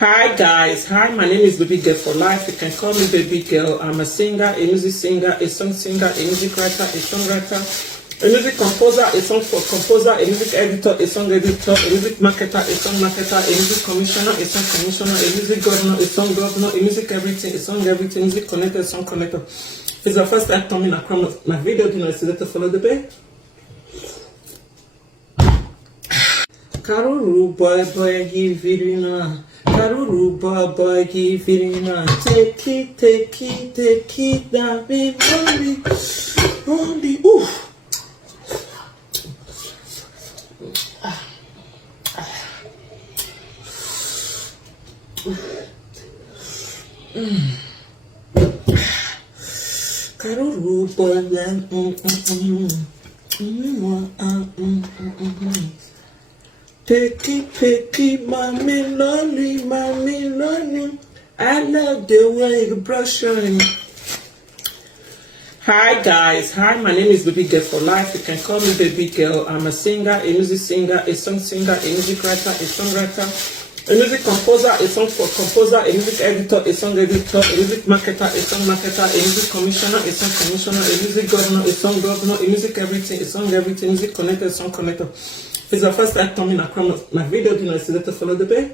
Hi guys, hi, my name is Baby Girl for Life. You can call me Baby Girl. I'm a singer, a music singer, a song singer, a music writer, a songwriter, a music composer, a song for composer, a music editor, a song editor, a music marketer, a song marketer, a music commissioner, a song commissioner, a music governor, a song governor, a music everything, a song everything, music connector, a song connector. If it's the first time coming across my video, do not hesitate to follow the bell. Karuru boy give it na. Karuru boy give it na. Take it, that be only. Ooh. Karuru boy Picky, mommy, lonely. I love the way you brush on. Hi guys, hi, my name is Baby Girl for Life. You can call me Baby Girl. I'm a singer, a music singer, a song singer, a music writer, a songwriter, a music composer, a song for composer, a music editor, a song editor, a music marketer, a song marketer, a music commissioner, a song commissioner, a music governor, a song governor, a music everything, a song everything, music connector, a song connector. If it's the first time coming across my video, do not hesitate to follow the bell.